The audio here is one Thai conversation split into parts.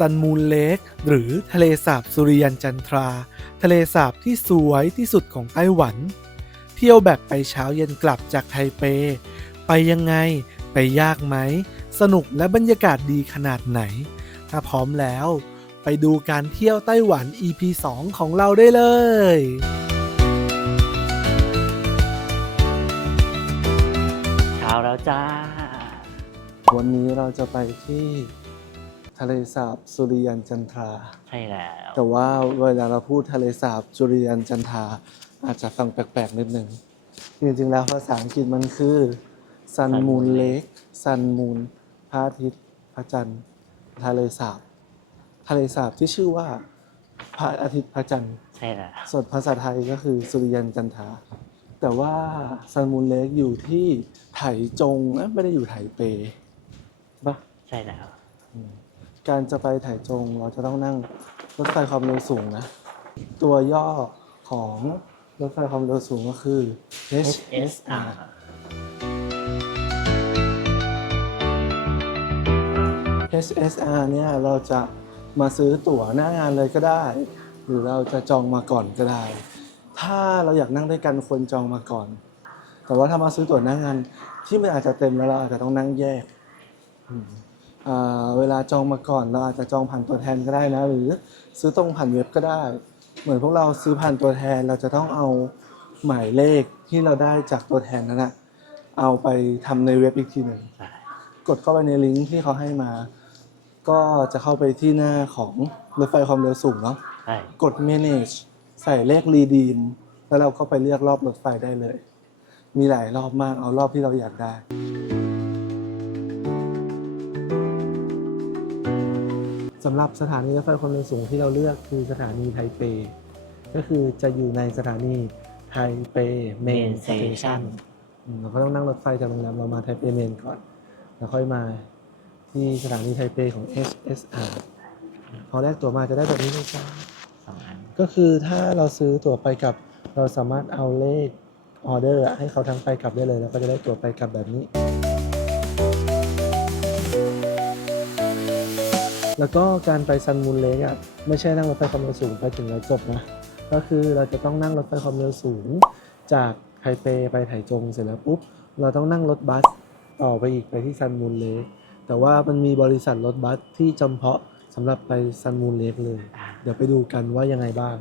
ซันมูนเลกหรือทะเลสาบสุริยันจันทรา ทะเลสาบที่สวยที่สุดของไต้หวัน เที่ยวแบบไปเช้าเย็นกลับจากไทเป ไปยังไง ไปยากไหม สนุกและบรรยากาศดีขนาดไหน ถ้าพร้อมแล้ว ไปดูการเที่ยวไต้หวัน EP 2 ของเราได้เลยเช้าแล้วจ้า วันนี้เราจะไปที่ ทะเลสาบสุริยันจันทรา ใช่แล้ว แต่ว่าเวลาเราพูดทะเลสาบสุริยันจันทราอาจจะฟังแปลกๆนิดนึงจริงๆแล้วภาษาอังกฤษมันคือ Sun Moon Lake Sun Moon พระอาทิตย์พระจันทร์ทะเลสาบทะเลสาบที่ชื่อว่าพระอาทิตย์พระจันทร์ใช่แล้วส่วนภาษาไทยก็คือสุริยันจันทราแต่ว่าซันมูนเลกอยู่ที่ไถจงนะไม่ได้อยู่ไถเปปะใช่แล้ว การจะไปไถจงเราจะต้องนั่งรถไฟความเร็วสูงนะ ตัวย่อของรถไฟความเร็วสูงก็คือ HSR HSR เนี่ยเราจะมาซื้อตั๋วหน้างานเลยก็ได้ หรือเราจะจองมาก่อนก็ได้ ถ้าเราอยากนั่งด้วยกันควรจองมาก่อน แต่ว่าถ้ามาซื้อตั๋วหน้างานที่มันอาจจะเต็มแล้วเราอาจจะต้องนั่งแยก อืม เวลาจองมาก่อนเราอาจจะจองผ่านตัวแทนก็ได้นะ หรือซื้อตรงผ่านเว็บก็ได้ เหมือนพวกเราซื้อผ่านตัวแทนเราจะต้องเอาหมายเลขที่เราได้จากตัวแทนนั้นนะเอาไปทำในเว็บอีกทีหนึ่งใช่กดเข้าไปในลิงก์ที่เขาให้มา ก็จะเข้าไปที่หน้าของรถไฟความเร็วสูงเนาะใช่กด manage ใส่เลข redeem แล้วเราก็ไปเลือกรอบรถไฟได้เลย มีหลายรอบมากเอารอบที่เราอยากได้ สำหรับสถานีรถไฟความเร็วสูงที่เราเลือกคือสถานีไทเป ก็คือจะอยู่ในสถานีไทเปเมนสเตชันเราก็ต้องนั่งรถไฟจากโรงแรมเรามาไทเปเมนก่อน แล้วค่อยมาที่สถานีไทเปของ HSR พอแรกตัวมาจะได้แบบนี้เลยจ้า สองอันก็คือถ้าเราซื้อตั๋วไปกลับ เราสามารถเอาเลขออเดอร์ให้เขาทั้งไปกลับได้เลย แล้วก็จะได้ตั๋วไปกลับแบบนี้ แล้วก็การไปซันมูนเลกอะไม่ใช่นั่งรถไฟความเร็วสูงไปถึงแล้วจบนะก็คือเราจะต้องนั่งรถไฟความเร็วสูง จากไทเปไปไถจงเสร็จแล้วปุ๊บเราต้องนั่งรถบัสต่อไปอีกไปที่ซันมูนเลกแต่ว่ามันมีบริษัทรถบัสที่จำเพาะสำหรับไปซันมูนเลกเลย เดี๋ยวไปดูกันว่ายังไงบ้าง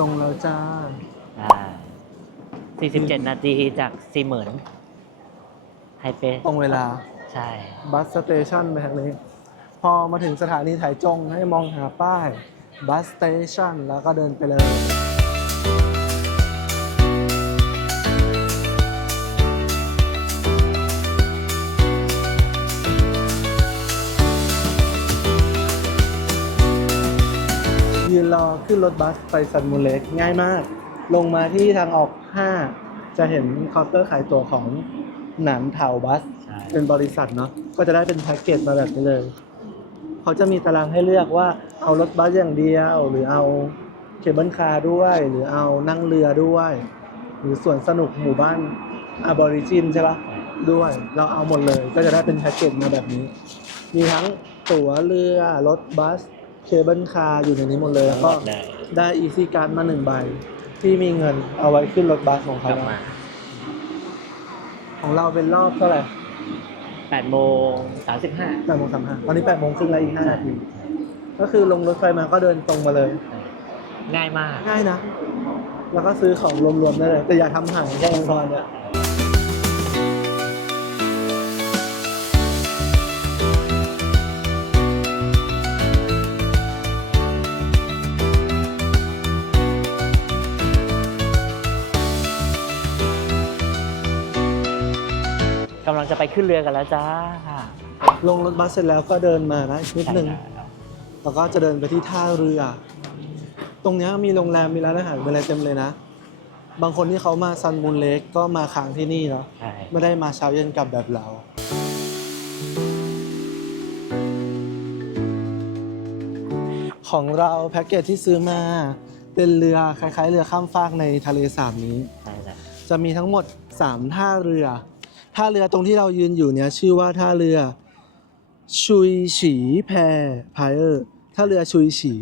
ถึงไถจงแล้วจ้า อ่าสี่สิบเจ็ดนาทีจากสี่หมื่นไฮเปตรงเวลา ใช่ บัสสเตชันไปทางนี้ พอมาถึงสถานีไถจงให้มองหาป้าย บัสสเตชันแล้วก็เดินไปเลย รอขึ้นรถบัสไปซันมูเล็กง่ายมาก ลงมาที่ทางออก 5 จะเห็นเคาน์เตอร์ขายตั๋วของหนานเถาบัส ใช่ เป็นบริษัทเนาะก็จะได้เป็นแพ็กเกจมาแบบนี้เลย เขาจะมีตารางให้เลือกว่าเอารถบัสอย่างเดียว หรือเอาเคเบิลคาร์ด้วย หรือเอานั่งเรือด้วย หรือส่วนสนุกหมู่บ้านอาบอริจินใช่ปะด้วย เราเอาหมดเลยก็จะได้เป็นแพ็กเกจมาแบบนี้ มีทั้งตั๋วเรือรถบัส เคเบิลคาร์อยู่ในนี้หมดเลยแล้วก็หมดเลยได้อีซี่การ์ดมาหนึ่งใบ ที่มีเงินเอาไว้ขึ้นรถบัสของกเขาลับมาของเราเป็นรอบเท่าไหร่แปดโมงสามสิบห้าแปดโมงสามห้าตอนนี้แปดโมงครึ่งแล้วอีกห้านาทีก็คือลงรถไฟมาก็เดินตรงมาเลย ง่ายมาก ง่ายนะ แล้วก็ซื้อของรวมๆได้เลย แต่อย่าทำหายแค่ยังพอเนี่ย จะไปขึ้นเรือกันแล้วจ้าลงรถบัสเสร็จแล้วก็เดินมานะอีกนิดนึงใช่แล้วแล้วก็จะเดินไปที่ท่าเรือ ตรงเนี้ยมีโรงแรมมีร้านอาหารมีอะไรเต็มเลยนะ บางคนที่เขามาซันมูนเล็กก็มาค้างที่นี่เนาะใช่ไม่ได้มาเช้าเย็นกลับแบบเราของเราแพ็กเกจที่ซื้อมาเป็นเรือคล้ายๆ เรือข้ามฟากในทะเลสาบนี้ใช่แล้วจะมีทั้งหมด 3 ท่าเรือ ท่าเรือตรงที่เรายืนอยู่เนี้ยชื่อว่าท่าเรือชุยฉีแพพายเออร์ท่าเรือชุยฉี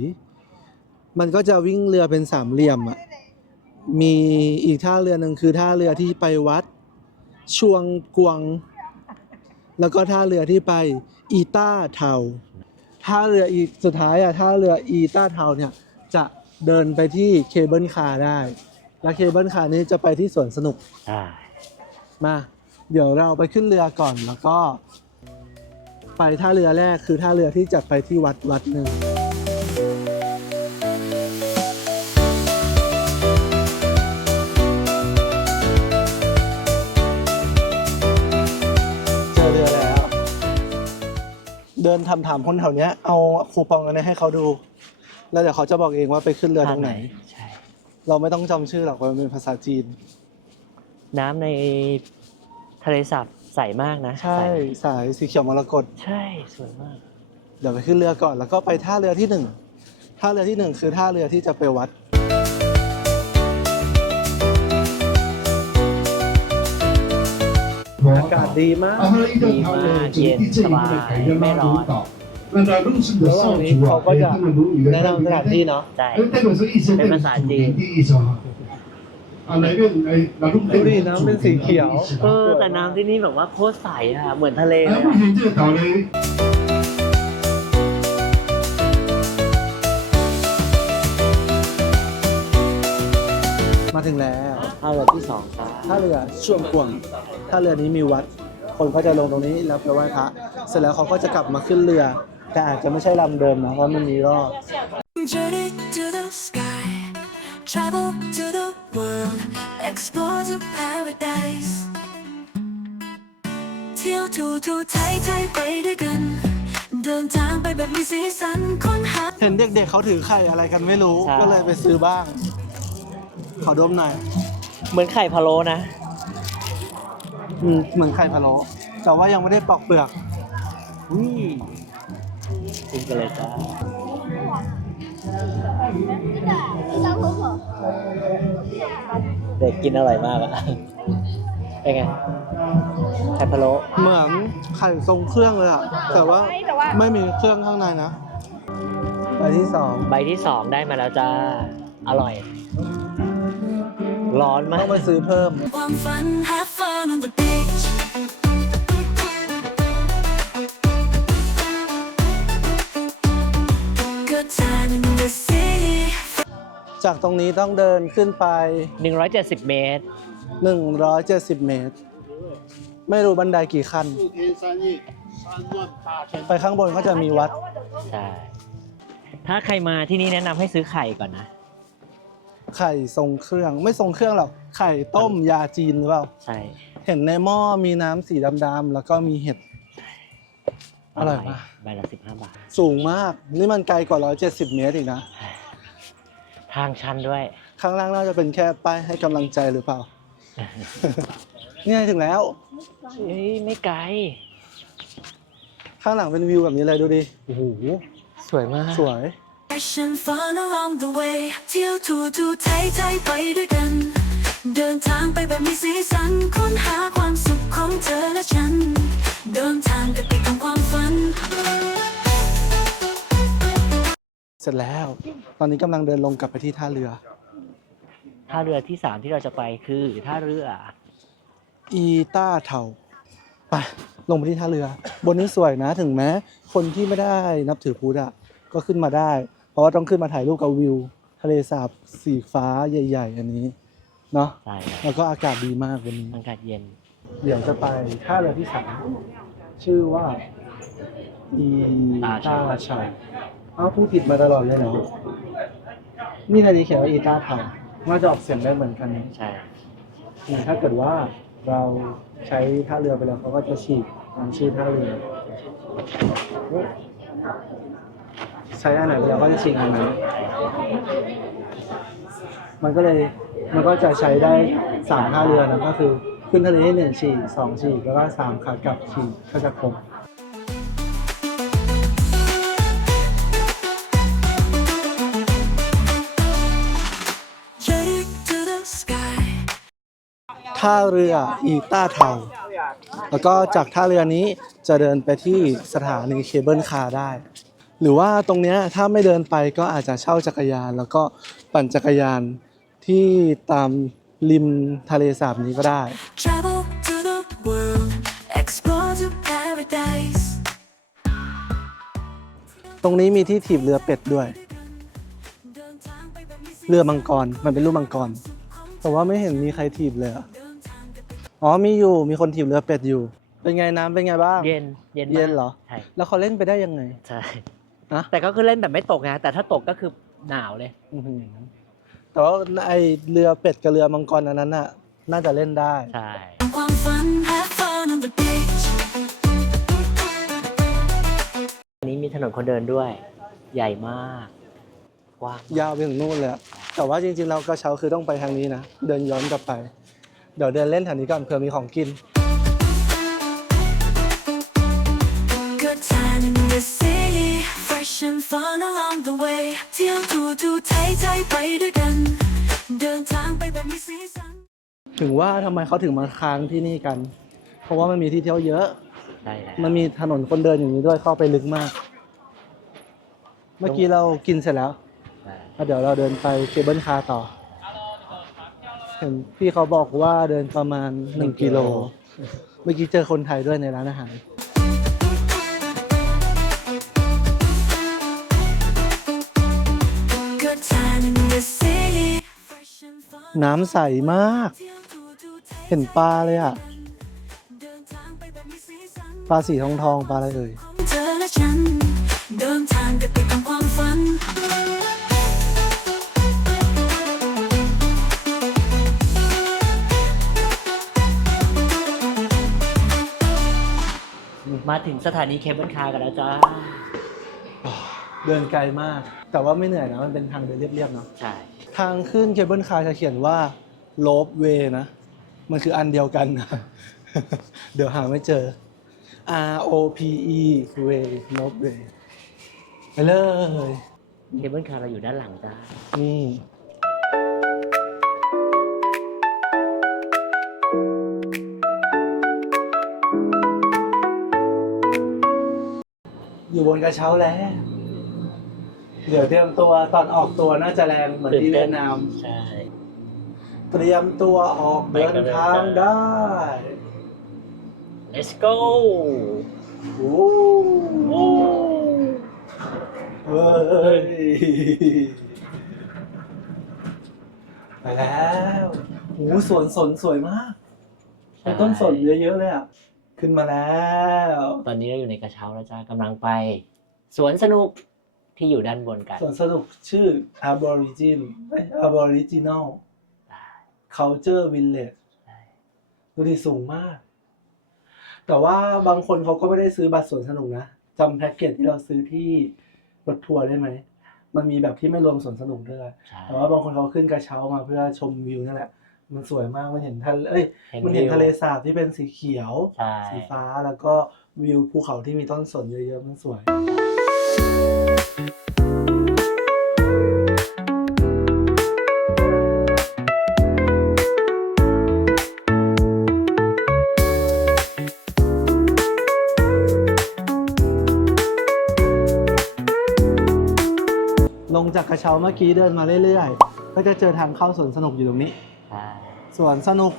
มันก็จะวิ่งเรือเป็นสามเหลี่ยมอะมีอีกท่าเรือหนึ่งคือท่าเรือที่ไปวัดชวงกวง แล้วก็ท่าเรือที่ไปอีต้าเทาท่าเรืออีสุดท้ายอะท่าเรืออีต้าเทาเนี่ยจะเดินไปที่เคเบิลคาร์ได้ แล้วเคเบิลคาร์นี้จะไปที่สวนสนุกใช่มา เดี๋ยวเราไปขึ้นเรือก่อนแล้วก็ ไปท่าเรือแรกคือท่าเรือที่จะไปที่วัดวัดหนึ่งเจอเรือแล้วเดินทำถามคนแถวเนี้ยเอาคูปองอันนี้ให้เขาดู แล้วเดี๋ยวเขาจะบอกเองว่าไปขึ้นเรือตรงไหน ใช่ เราไม่ต้องจำชื่อหรอกเพราะมันเป็นภาษาจีน น้ำในทะเลสาบใสมากนะใช่ใสสีเขียวมรกตใช่สวยมาก เดี๋ยวไปขึ้นเรือก่อน แล้วก็ไปท่าเรือที่หนึ่งท่าเรือที่หนึ่งคือท่าเรือที่จะไปวัด อากาศดีมาก ดีมากเย็นสบายไม่ร้อนแะหว่างนี้เขาก็จะแนะนำสถานที่เนาะใช่เป็นภาษาจีน อะไรเรื่องไอ้ดาวรุ่งดูดิน้ำเป็นสีเขียว เออ แต่น้ำที่นี่แบบว่าโคตรใสอะ เหมือนทะเลเลยไม่เห็นเจอต่าเลยมาถึงแล้วท่าเรือที่สองท่าเรือช่วงกวงท่าเรือนี้มีวัด คนก็จะลงตรงนี้แล้วไปไหว้พระเสร็จแล้วเขาก็จะกลับมาขึ้นเรือ แต่อาจจะไม่ใช่ลำเดิมนะเพราะมันมีรอบ travel to the world, explore to paradise. เที่ยวทูทูไทยไทยไปด้วยกัน เดินทางไปแบบมีสีสันค้นหา เห็นเด็กๆเขาถือไข่อะไรกันไม่รู้ก็เลยไปซื้อบ้าง ขอดมหน่อยเหมือนไข่พะโล้นะ อืมเหมือนไข่พะโล้แต่ว่ายังไม่ได้ปอกเปลือกอุ้ยกินกันเลยจ้า เด็กกินอร่อยมากอะเป็นไงไข่พะโล้เหมือนไข่ทรงเครื่องเลยอะแต่ว่า ไม่มีเครื่องข้างในนะใบที่สองใบที่สองได้มาแล้วจ้า อร่อย ร้อนมาต้กองไปซื้อเพิ่ม ความฝัน have fun on the beach จากตรงนี้ต้องเดินขึ้นไป 170 เมตร 170 เมตร ไม่รู้บันไดกี่ขั้นไปข้างบนก็จะมีวัด ใช่ ถ้าใครมาที่นี่แนะนำให้ซื้อไข่ก่อนนะ ไข่ทรงเครื่อง ไม่ทรงเครื่องหรอก ไข่ต้มยาจีนหรือเปล่า ใช่ เห็นในหม้อมีน้ำสีดำๆแล้วก็มีเห็ด อร่อยมากใบละ 15 บาท สูงมาก นี่มันไกลกว่า 170 เมตรอีกนะ ทางชันด้วย ข้างล่างน่าจะเป็นแค่ป้ายให้กำลังใจหรือเปล่า เนี่ยถึงแล้ว เฮ้ยไม่ไกล ข้างหลังเป็นวิวแบบนี้เลยดูดิ โอ้โห สวยมาก สวย Passion fun along the way เที่ยวทูทูไทยไทยไปด้วยกัน เดินทางไปแบบมีสีสัน ตอนนี้กำลังเดินลงกลับไปที่ท่าเรือ ท่าเรือที่3ที่เราจะไปคือท่าเรืออีต้าเทาไปลงไปที่ท่าเรือ บนนี้สวยนะถึงแม้ คนที่ไม่ได้นับถือพุทธอะก็ขึ้นมาได้ เพราะว่าต้องขึ้นมาถ่ายรูปกับวิว ทะเลสาบสีฟ้าใหญ่ ๆ อันนี้เนาะใช่ครับแล้วก็อากาศดีมากวันนี้ อากาศเย็น เดี๋ยวจะไปท่าเรือที่สามชื่อว่าอีต้าชัย อ้าวพูดผิดมาตลอดเลยเนาะนี่นาดีเขียนว่าอีต้าเทาน่าจะออกเสียงได้เหมือนกันนะใช่อืมถ้าเกิดว่าเราใช้ท่าเรือไปแล้วเขาก็จะฉีกตามชื่อท่าเรือ ใช้อันไหนไปแล้วก็จะฉีกอันนั้นมันก็เลยมันก็จะใช้ได้สามท่าเรือนะก็คือ ขึ้นทะเลให้หนึ่งฉี่สองฉี่แล้วก็สามขากลับฉี่ก็จะครบ ท่าเรืออีต้าเทาแล้วก็จากท่าเรือนี้จะเดินไปที่สถานีเคเบิลคาร์ได้ หรือว่าตรงเนี้ยถ้าไม่เดินไปก็อาจจะเช่าจักรยาน แล้วก็ปั่นจักรยานที่ตามริมทะเลสาบนี้ก็ได้ Travel to the world Explore to paradise ตรงนี้มีที่ถีบเรือเป็ดด้วยเดินทางไปแบบมีสีเรือมังกร มันเป็นรูปมังกร แต่ว่าไม่เห็นมีใครถีบเลยอะเดินทางกับ อ๋อมีอยู่มีคนถีบเรือเป็ดอยู่ เป็นไงน้ำเป็นไงบ้าง เย็นเย็นมากเย็นเหรอ ใช่แล้วเขาเล่นไปได้ยังไง ใช่นะ แต่ก็คือเล่นแบบไม่ตกไงแต่ถ้าตกก็คือหนาวเลย อื้อหือแต่ว่าไอเรือเป็ดกับเรือมังกรอันนั้นน่ะน่าจะเล่นได้ ใช่ ความฝัน Have fun on the beach อันนี้มีถนนคนเดินด้วย ใหญ่มากกว้างยาวไปถึงนู่นเลยอะแต่ว่าจริงๆเรากระเช้าคือต้องไปทางนี้นะ เดินย้อนกลับไป เดี๋ยวเดินเล่นแถวนี้ก่อนเผื่อมีของกิน Good time in the city Fresh and fun along the way เที่ยวทูทูไทยไทยไปด้วยกัน เดินทางไปแบบมีสีสัน ถึงว่าทำไมเขาถึงมาค้างที่นี่กัน เพราะว่ามันมีที่เที่ยวเยอะใช่แล้วมันมีถนนคนเดินอย่างนี้ด้วยเข้าไปลึกมาก เมื่อกี้เรากินเสร็จแล้วใช่แล้วเดี๋ยวเราเดินไปเคเบิลคาร์ต่อ เห็นพี่เขาบอกว่าเดินประมาณหนึ่งกิโล เมื่อกี้เจอคนไทยด้วยในร้านอาหาร Good time in the city น้ำใสมาก เห็นปลาเลยอะปลาสีทองทองๆปลาอะไรเอ่ย เธอและฉัน เดินทางกันไปกับความฝัน มาถึงสถานีเคเบิลคาร์กันแล้วจ้า เดินไกลมาก แต่ว่าไม่เหนื่อยนะ มันเป็นทางเดินเรียบๆเนาะ ใช่ ทางขึ้นเคเบิลคาร์จะเขียนว่าลบเวนะ มันคืออันเดียวกันนะ เดี๋ยวหาไม่เจอ R O P E เวลบเวไปเลย เคเบิลคาร์เราอยู่ด้านหลังจ้า นี่ อยู่บนกระเช้าแล้ว เดี๋ยวเตรียมตัวตอนออกตัวน่าจะแรงเหมือนที่เวียดนาม ใช่ เตรียมตัวออกเดินทางได้ let's go โอ้โหเฮ้ยไปแล้วโอ้โหสวนสนสวยมากมีต้นสนเยอะๆเลยอะ ขึ้นมาแล้ว ตอนนี้เราอยู่ในกระเช้าแล้วจ้ากำลังไป สวนสนุกที่อยู่ด้านบนกันสวนสนุกชื่อ Aborigin เอ้ย Aboriginal Culture Village ใช่ดูดีสูงมาก แต่ว่าบางคนเขาก็ไม่ได้ซื้อบัตรสวนสนุกนะจำแพ็กเกจที่เราซื้อที่รถทัวร์ได้ไหม มันมีแบบที่ไม่รวมสวนสนุกด้วย ใช่แต่ว่าบางคนเขาขึ้นกระเช้ามาเพื่อชมวิวนั่นแหละ มันสวยมากมันเห็นทะเลเอ้ยมันเห็นทะเลสาบที่เป็นสีเขียวใช่สีฟ้าแล้วก็วิวภูเขาที่มีต้นสนเยอะๆมันสวย ลงจากกระเช้าเมื่อกี้เดินมาเรื่อยๆ ก็จะเจอทางเข้าสวนสนุกอยู่ตรงนี้ใช่ สวนสนุก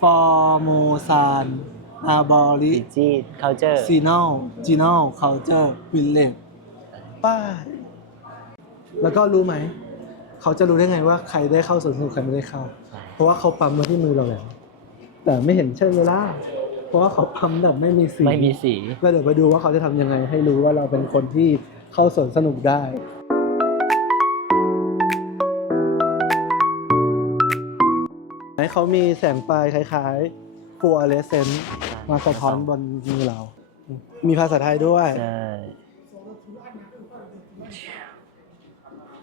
ฟอร์โมซานอาบอริดิจิเคาเจอร์ซีนอลจีนอลเคาเจอร์วิลเลจป้ายแล้วก็รู้ไหม เขาจะรู้ได้ไงว่าใครได้เข้าสวนสนุกใครไม่ได้เข้า เพราะว่าเขาปั๊มมาที่มือเราแล้วแต่ไม่เห็นใช่เวลาเพราะว่าเขาปั๊มแบบไม่มีสีไม่มีสีแล้วเดี๋ยวไปดูว่าเขาจะทำยังไง ให้รู้ว่าเราเป็นคนที่เข้าสวนสนุกได้ ให้เขามีแสงปลายคล้ายๆฟัวเลเซนมาสะท้อนบนมือเรา มีภาษาไทยด้วย ใช่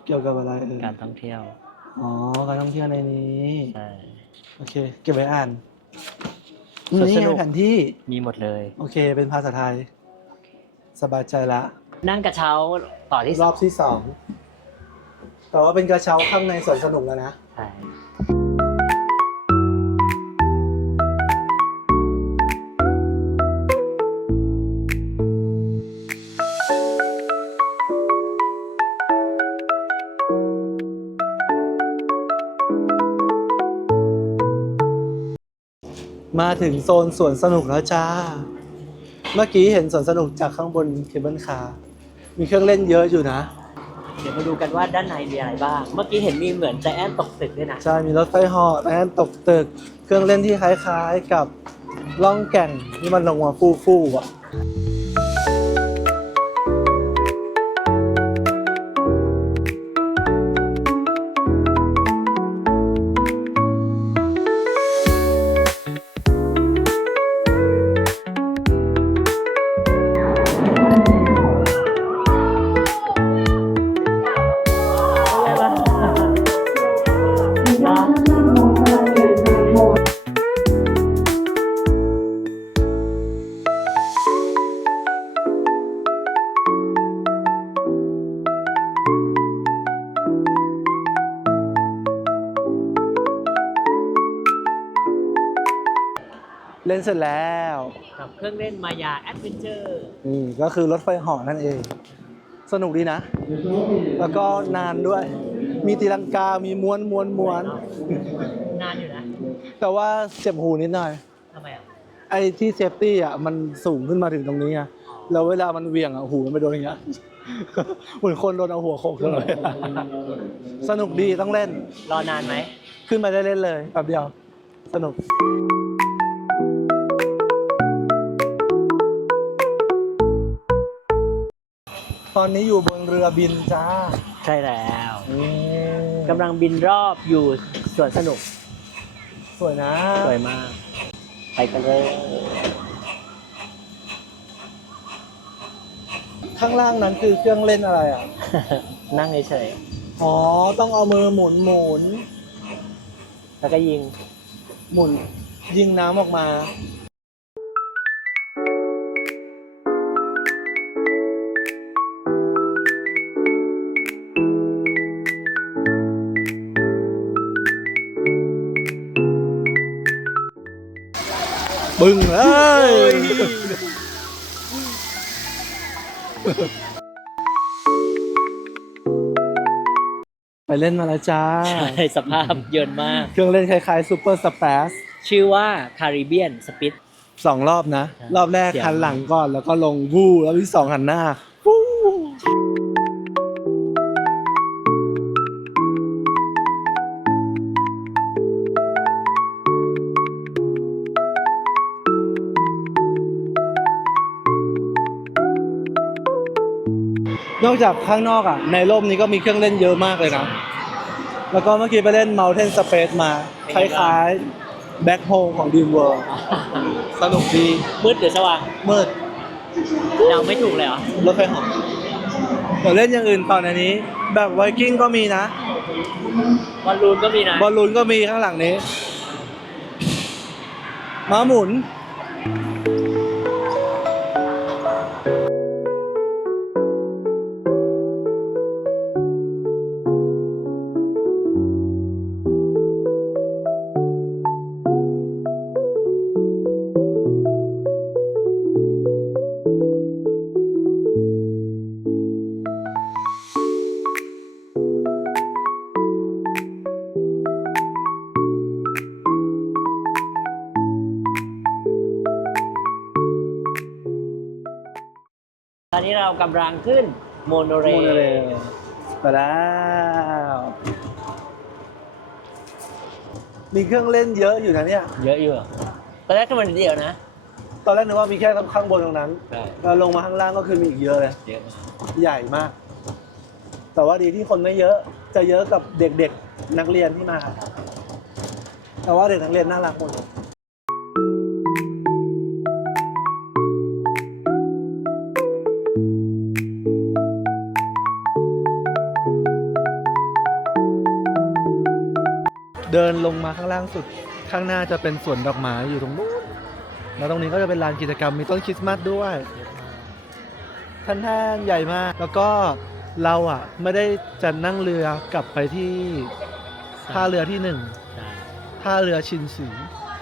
เกี่ยวกับอะไรเอ่ยการท่องเที่ยวออ๋อ การท่องเที่ยวในนี้ ใช่ โอเค เก็บไว้อ่านสวนนี่สไงนุก แผนที่ มีหมดเลย โอเค เป็นภาษาไทย สบายใจละ นั่งกระเช้าต่อที่รอบที่สอง แต่ว่าเป็นกระเช้าข้างในสวนสนุกแล้วนะ ใช่ มาถึงโซนสวนสนุกแล้วจ้า เมื่อกี้เห็นสวนสนุกจากข้างบนเคเบิลคาร์มีเครื่องเล่นเยอะอยู่นะ เดี๋ยวมาดูกันว่าด้านในมีอะไรบ้าง เมื่อกี้เห็นมีเหมือนใจแอนตกตึกด้วยนะ ใช่ มีรถไฟเหาะแอนตกตึก เครื่องเล่นที่คล้ายๆกับล่องแก่งที่มันลงมาฟู่ๆอะ นเสร็จแล้ว กับเครื่องเล่นมายาแอดเวนเจอร์นี่ก็คือรถไฟเหาะนั่นเอง สนุกดีนะ แล้วก็นานด้วย มีตีลังกา มีม้วนม้วนม้วน นานอยู่นะแต่ว่าเจ็บหูนิดหน่อย ทำไมอะไอ้ที่เซฟตี้อะมันสูงขึ้นมาถึงตรงนี้ไงแล้วเวลามันเหวี่ยงอะหูมันไปโดนอย่างเงี้ยเหมือนคนโดนเอาหัวโขกตลอดเวลาสนุกดีต้องเล่น รอนานไหม ขึ้นมาได้เล่นเลยแป๊บเดียว สนุก ตอนนี้อยู่บนเรือบินจ้าใช่แล้วนี่กำลังบินรอบอยู่สวนสนุกสวยนะสวยมาก ไปกันเลยข้างล่างนั้นคือเครื่องเล่นอะไรอะ นั่งเฉยอ๋อ ต้องเอามือหมุนหมุนๆแล้วก็ยิงหมุนยิงน้ำออกมา บึ้งเลยไปเล่นมาแล้วจ้า ใช่สภาพเยินมาก เครื่องเล่นคล้ายๆซูเปอร์สเปซชื่อว่าคาริเบียนสปิดสองรอบนะใช่รอบแรกเสียงหันหลังก่อนแล้วก็ลงวู้แล้วที่สองหันหน้าวู้ นอกจากข้างนอกอะ ในร่มนี้ก็มีเครื่องเล่นเยอะมากเลยนะ แล้วก็เมื่อกี้ไปเล่น Mountain Space มา คล้ายๆ Back Hole ของ Dream World สนุกดี มืดหรือสว่างมืดเดาไม่ถูกเลยเหรอ รถไฟเหอเดี๋ยวเล่นอย่างอื่นต่อในนี้ แบบไวกิ้งก็มีนะ บอลลูนก็มีนะบอลลูนก็มีข้างหลังนี้ม้าหมุน เรากำลังขึ้นโมโนเรโมโนเรลลไปแล้วมีเครื่องเล่นเยอะอยู่นะเนี่ย เยอะอยู่ตอนแรกก็มันเดียวนะ ตอนแรกนึกว่ามีแค่ข้างบนตรงนั้นใช่เราลงมาข้างล่างก็คือมีอีกเยอะเลย เยอะมากใหญ่มาก แต่ว่าดีที่คนไม่เยอะ จะเยอะกับเด็กๆนักเรียนที่มา แต่ว่าเด็กนักเรียนน่ารักหมดเลย ลงมาข้างล่างสุดข้างหน้าจะเป็นสวนดอกไม้อยู่ตรงนู้นแล้วตรงนี้ก็จะเป็นลานกิจกรรมมีต้นคริสต์มาสด้วยท่านท่านใหญ่มาก แล้วก็เราอะไม่ได้จะนั่งเรือกลับไปที่ท่าเรือที่หนึ่งใช่ท่าเรือชินสี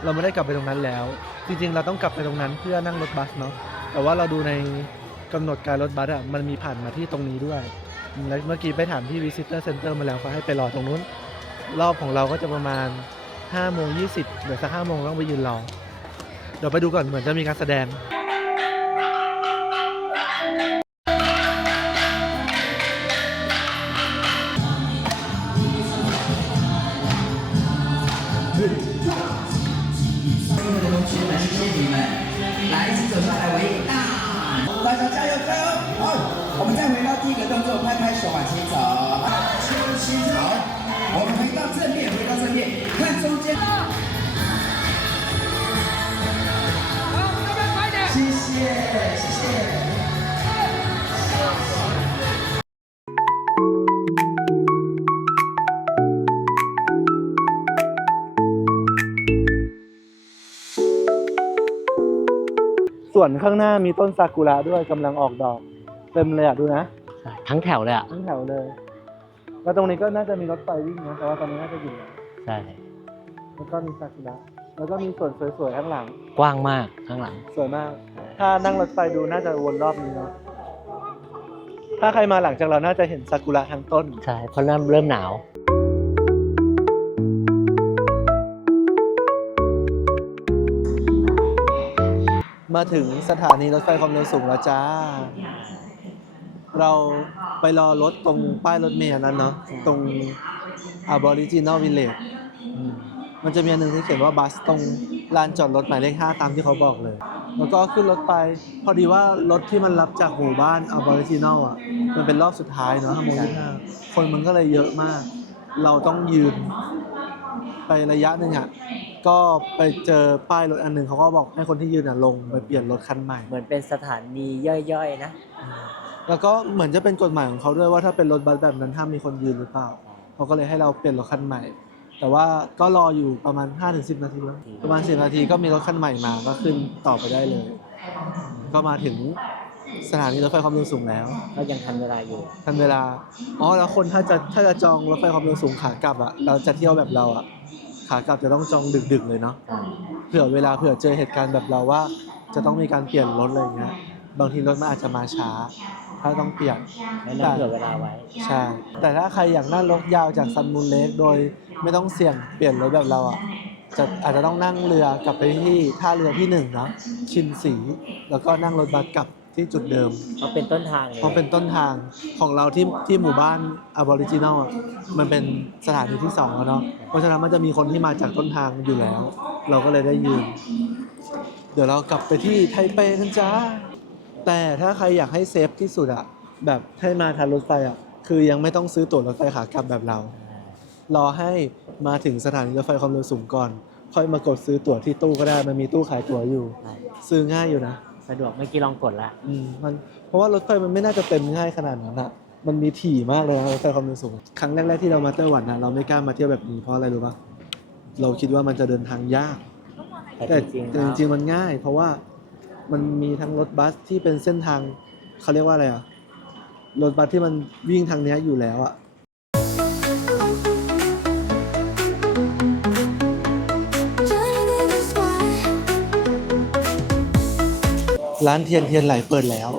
เราไม่ได้กลับไปตรงนั้นแล้ว จริงๆ เราต้องกลับไปตรงนั้นเพื่อนั่งรถบัสเนาะแต่ว่าเราดูในกำหนดการรถบัสอะมันมีผ่านมาที่ตรงนี้ด้วยแล้วเมื่อกี้ไปถามที่ Visitor Center มาแล้วเขาให้ไปรอตรงนู้น รอบของเราก็จะประมาณ5โมง20เดี๋ยวสัก5โมงต้องไปยืนรอเดี๋ยวไปดูก่อนเหมือนจะมีการแสดง ส่วนข้างหน้ามีต้นซากุระด้วยกำลังออกดอก เต็มเลยอะดูนะใช่ทั้งแถวเลยอะทั้งแถวเลย แล้วตรงนี้ก็น่าจะมีรถไฟวิ่งนะแต่ว่าตอนนี้น่าจะหยุดแล้วใช่แล้วก็มีซากุระแล้วก็มีสวนสวยๆข้างหลัง กว้างมากข้างหลัง สวยมาก ถ้านั่งรถไฟดูน่าจะวนรอบนี้เนาะถ้าใครมาหลังจากเราน่าจะเห็นซากุระทั้งต้น ใช่เพราะเริ่มเริ่มหนาว มาถึงสถานีรถไฟความเร็วสูงแล้วจ้า เราไปรอรถตรงป้ายรถเมล์อันนั้นเนาะตรง Aboriginal Village อืมมันจะมีอันหนึ่งที่เขียนว่าบัสตรงลานจอดรถหมายเลข5ตามที่เขาบอกเลย แล้วก็ขึ้นรถไป พอดีว่ารถที่มันรับจากหมู่บ้าน Aboriginal อะ มันเป็นรอบสุดท้ายเนาะห้าโมงที่ห้าคนมันก็เลยเยอะมาก เราต้องยืนไประยะหนึ่งอะ ก็ไปเจอป้ายรถอันหนึ่งเขาก็บอกให้คนที่ยืนอะลงไปเปลี่ยนรถคันใหม่ เหมือนเป็นสถานีย่อยๆนะ แล้วก็เหมือนจะเป็นกฎหมายของเขาด้วยว่าถ้าเป็นรถบัสแบบนั้นห้ามมีคนยืนหรือเปล่าเขาก็เลยให้เราเปลี่ยนรถคันใหม่ แต่ว่าก็รออยู่ประมาณ 5-10 นาทีแล้วประมาณ 10 นาทีก็มีรถคันใหม่มาก็ขึ้นต่อไปได้เลย ก็มาถึงสถานีรถไฟความเร็วสูงแล้ว ก็ยังทันเวลาอยู่ ทันเวลา อ๋อ แล้วคนถ้าจะถ้าจะจองรถไฟความเร็วสูงขากลับอะเราจะเที่ยวแบบเราอะ ขากลับจะต้องจองดึกๆเลยเนาะใช่เผื่อเวลาเผื่อเจอเหตุการณ์แบบเราว่า จะต้องมีการเปลี่ยนรถอะไรเงี้ยบางทีรถมันอาจจะมาช้า ถ้าต้องเปลี่ยนแนะนำเผื่อเวลาไว้ใช่แต่ถ้าใครอยากนั่งรถยาวจากซันมูนเลกโดยไม่ต้องเสี่ยงเปลี่ยนรถแบบเราอะจะอาจจะต้องนั่งเรือกลับไปที่ท่าเรือที่หนึ่งเนาะชินสี แล้วก็นั่งรถบัสกลับ ที่จุดเดิม เพราะเป็นต้นทางเลยเพราะเป็นต้นทางของเราที่ที่หมู่บ้านอบอริจินอลอะมันเป็นสถานีที่สองแล้วเนาะเพราะฉะนั้นมันจะมีคนที่มาจากต้นทางอยู่แล้ว เราก็เลยได้ยืน เดี๋ยวเรากลับไปที่ไทเปกันจ้าแต่ถ้าใครอยากให้เซฟที่สุดอะแบบให้มาทันรถไฟอะคือยังไม่ต้องซื้อตั๋วรถไฟขากลับแบบเรา รอให้มาถึงสถานีรถไฟความเร็วสูงก่อน ค่อยมากดซื้อตั๋วที่ตู้ก็ได้มันมีตู้ขายตั๋วอยู่ใช่ซื้อง่ายอยู่นะ สะดวกเมื่อกี้ลองกดละอืมมันเพราะว่ารถไฟมันไม่น่าจะเต็มง่ายขนาดนั้นอะมันมีถี่มากเลยนะรถไฟความเร็วสูง ครั้งแรกๆที่เรามาไต้หวันนะเราไม่กล้ามาเที่ยวแบบนี้เพราะอะไรรู้ปะเราคิดว่ามันจะเดินทางยาก แต่แต่จริงๆแต่แล้วจริงๆมันง่าย เพราะว่ามันมีทั้งรถบัสที่เป็นเส้นทางเขาเรียกว่าอะไรอะรถบัสที่มันวิ่งทางเนี้ยอยู่แล้วอะ ร้านเทียนเทียนไหลเปิดแล้ว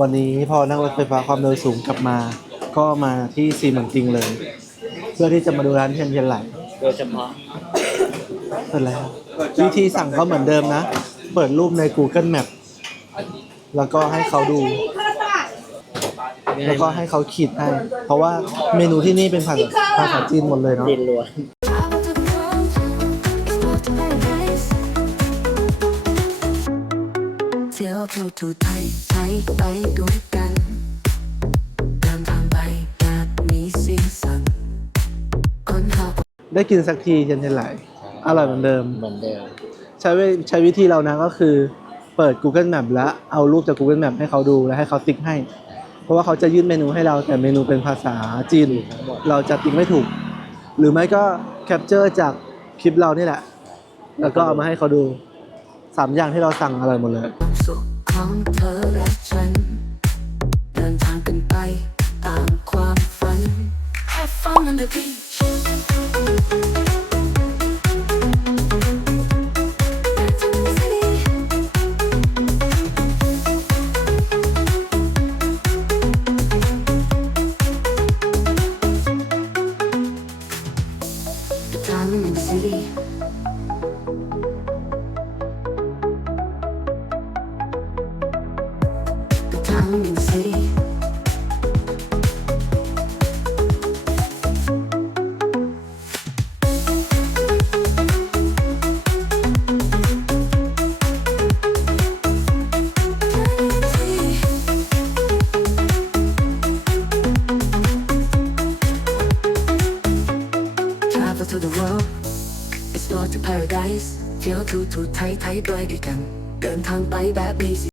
วันนี้พอนั่งรถไฟฟ้าความเร็วสูงกลับมา ก็มาที่ซีเหมือนจริงเลย เพื่อที่จะมาดูร้านเทียนเทียนไหลโดยเฉพาะเปิดแล้ว วิธีสั่งก็เหมือนเดิมนะ เปิดรูปใน Google Map แล้วก็ให้เขาดู แล้วก็ให้เขาขีดให้ เพราะว่าเมนูที่นี่เป็นภาษาภาษาจีนหมดเลยเนาะดินล้วน อบเราถูไทยไทยไปด้วยกันตามทางไปแบบมีสีสันคนหาได้กินสักทีเย็นเท่าไหร่อร่อยเหมือนเดิม เหมือนเดิมใช้ใช้วิธีเรานะก็คือเปิด Google Map แล้วเอารูปจาก Google Map ให้เขาดูแล้วให้เขาติ๊กให้ เพราะว่าเขาจะยื่นเมนูให้เราแต่เมนูเป็นภาษาจีน เราจะติ๊กไม่ถูก หรือไม่ก็แคปเจอร์จากคลิปเรานี่แหละ แล้วก็เอามาให้เขาดูสามอย่างที่เราสั่งอร่อยหมดเลย ของเธอและฉัน เดินทางกันไปตามความฝัน Have fun in the beat